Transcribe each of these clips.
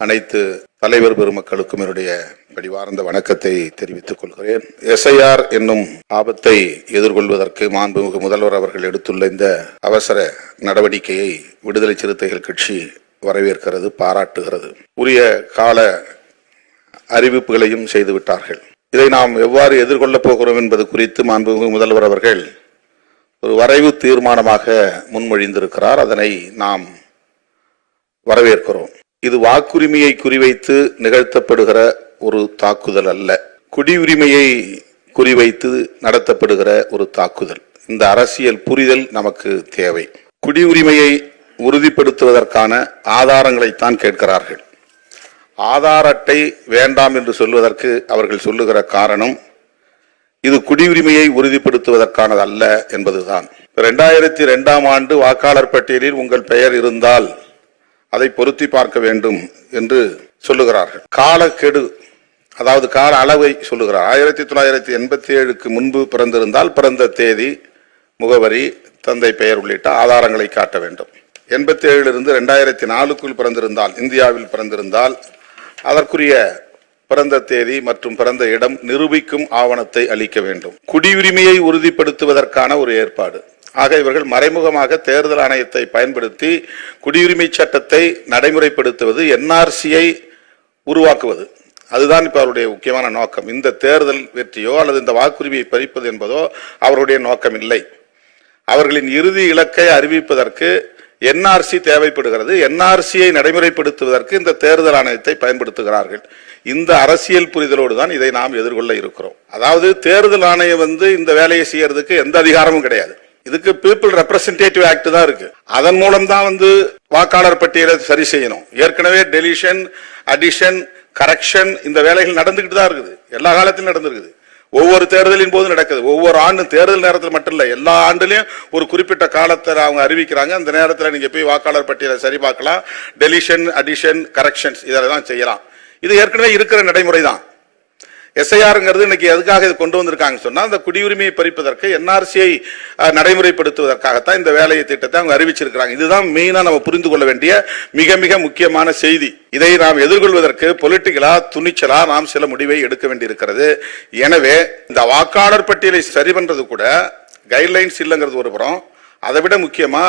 அனைத்து தலைவர் பெருமக்களுக்கும் என்னுடைய படிவார்ந்த வணக்கத்தை தெரிவித்துக் கொள்கிறேன். எஸ்ஐஆர் என்னும் ஆபத்தை எதிர்கொள்வதற்கு மாண்புமிகு முதல்வர் அவர்கள் எடுத்துள்ள இந்த அவசர நடவடிக்கையை விடுதலை சிறுத்தைகள் கட்சி வரவேற்கிறது பாராட்டுகிறது. உரிய கால அறிவிப்புகளையும் செய்துவிட்டார்கள் இதை நாம் எவ்வாறு எதிர்கொள்ளப் போகிறோம் என்பது குறித்து மாண்புமிகு முதல்வர் அவர்கள் ஒரு வரைவு தீர்மானமாக முன்மொழிந்திருக்கிறார். அதனை நாம் வரவேற்கிறோம். இது வாக்குரிமையை குறிவைத்து நிகழ்த்தப்படுகிற ஒரு தாக்குதல் அல்ல. குடியுரிமையை குறிவைத்து நடத்தப்படுகிற ஒரு தாக்குதல். இந்த அரசியல் புரிதல் நமக்கு தேவை. குடியுரிமையை உறுதிப்படுத்துவதற்கான ஆதாரங்களைத்தான் கேட்கிறார்கள். ஆதார் அட்டை வேண்டாம் என்று சொல்வதற்கு அவர்கள் சொல்லுகிற காரணம் இது குடியுரிமையை உறுதிப்படுத்துவதற்கானதல்ல என்பதுதான். ரெண்டாயிரத்தி ரெண்டாம் ஆண்டு வாக்காளர் பட்டியலில் உங்கள் பெயர் இருந்தால் அதை பொருத்தி பார்க்க வேண்டும் என்று சொல்லுகிறார்கள். காலக்கெடு அதாவது கால அளவை சொல்லுகிறார். ஆயிரத்தி தொள்ளாயிரத்தி எண்பத்தி ஏழுக்கு முன்பு பிறந்திருந்தால் பிறந்த தேதி முகவரி தந்தை பெயர் உள்ளிட்ட ஆதாரங்களை காட்ட வேண்டும். எண்பத்தி ஏழிலிருந்து ரெண்டாயிரத்தி நாலுக்குள் பிறந்திருந்தால் இந்தியாவில் பிறந்திருந்தால் அதற்குரிய பிறந்த தேதி மற்றும் பிறந்த இடம் நிரூபிக்கும் ஆவணத்தை அளிக்க வேண்டும். குடியுரிமையை உறுதிப்படுத்துவதற்கான ஒரு ஏற்பாடு. ஆக இவர்கள் மறைமுகமாக தேர்தல் ஆணையத்தை பயன்படுத்தி குடியுரிமை சட்டத்தை நடைமுறைப்படுத்துவது என்ஆர்சியை உருவாக்குவது. அதுதான் இப்போ அவருடைய முக்கியமான நோக்கம். இந்த தேர்தல் வெற்றியோ அல்லது இந்த வாக்குரிமையை பறிப்பது என்பதோ அவருடைய நோக்கம் இல்லை அவர்களின் இறுதி இலக்கை அறிவிப்பதற்கு என்ஆர்சி தேவைப்படுகிறது. என்ஆர்சியை நடைமுறைப்படுத்துவதற்கு இந்த தேர்தல் ஆணையத்தை பயன்படுத்துகிறார்கள். இந்த அரசியல் புரிதலோடு தான் இதை நாம் எதிர்கொள்ள இருக்கிறோம். அதாவது தேர்தல் ஆணையம் வந்து இந்த வேலையை செய்யறதுக்கு எந்த அதிகாரமும் கிடையாது. இதுக்கு பீப்புள் ரெப்ரசன்டேட்டிவ் ஆக்ட் தான் இருக்கு. அதன் மூலம் தான் வந்து வாக்காளர் பட்டியலை சரி செய்யணும். ஏற்கனவே டெலிஷன் அடிஷன் கரெக்ஷன் இந்த வேலைகள் நடந்துகிட்டு தான் இருக்குது. எல்லா காலத்திலும் நடந்திருக்குது. ஒவ்வொரு தேர்தலின் போது நடக்குது. ஒவ்வொரு ஆண்டும் தேர்தல் நேரத்தில் மட்டும் இல்லை எல்லா ஆண்டுலையும் ஒரு குறிப்பிட்ட காலத்தில் அவங்க அறிவிக்கிறாங்க. அந்த நேரத்தில் நீங்கள் போய் வாக்காளர் பட்டியலை சரி பார்க்கலாம். டெலிஷன் அடிஷன் கரெக்ஷன்ஸ் இதெல்லாம் செய்யலாம். இது ஏற்கனவே இருக்கிற நடைமுறை தான் எஸ்ஐஆருங்கிறது இன்னைக்கு எதுக்காக இது கொண்டு வந்திருக்காங்க சொன்னால் அந்த குடியுரிமையை பறிப்பதற்கு என்ஆர்சியை நடைமுறைப்படுத்துவதற்காகத்தான் இந்த வேலையை திட்டத்தை அவங்க அறிவிச்சிருக்கிறாங்க. இதுதான் மெயினாக நம்ம புரிந்து கொள்ள வேண்டிய மிக மிக முக்கியமான செய்தி. இதை நாம் எதிர்கொள்வதற்கு பொலிட்டிக்கலா துணிச்சலா நாம் சில முடிவை எடுக்க வேண்டியிருக்கிறது. எனவே இந்த வாக்காளர் பட்டியலை சரி பண்றது கூட கைட்லைன்ஸ் இல்லைங்கிறது ஒரு புறம். அதை விட முக்கியமா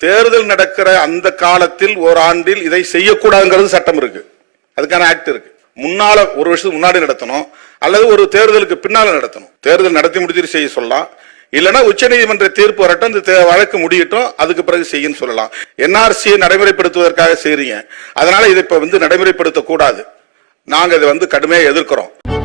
தேர்தல் நடக்கிற அந்த காலத்தில் ஓராண்டில் இதை செய்யக்கூடாதுங்கிறது சட்டம் இருக்கு. அதுக்கான ஆக்ட் இருக்கு. முன்னால ஒரு வருஷத்துக்கு முன்னாடி நடத்தணும். அல்லது ஒரு தேர்தலுக்கு பின்னால நடத்தணும். தேர்தல் நடத்தி முடிச்சுட்டு செய்ய சொல்லலாம். இல்லைன்னா உச்சநீதிமன்ற தீர்ப்பு வரட்டும் இந்த தே- வழக்கு முடியட்டும் அதுக்கு பிறகு செய்யுன்னு சொல்லலாம். என்ஆர்சியை நடைமுறைப்படுத்துவதற்காக செய்றீங்க. அதனால இதை இப்ப வந்து நடைமுறைப்படுத்த கூடாது நாங்க இதை வந்து கடுமையாக எதிர்க்கிறோம்.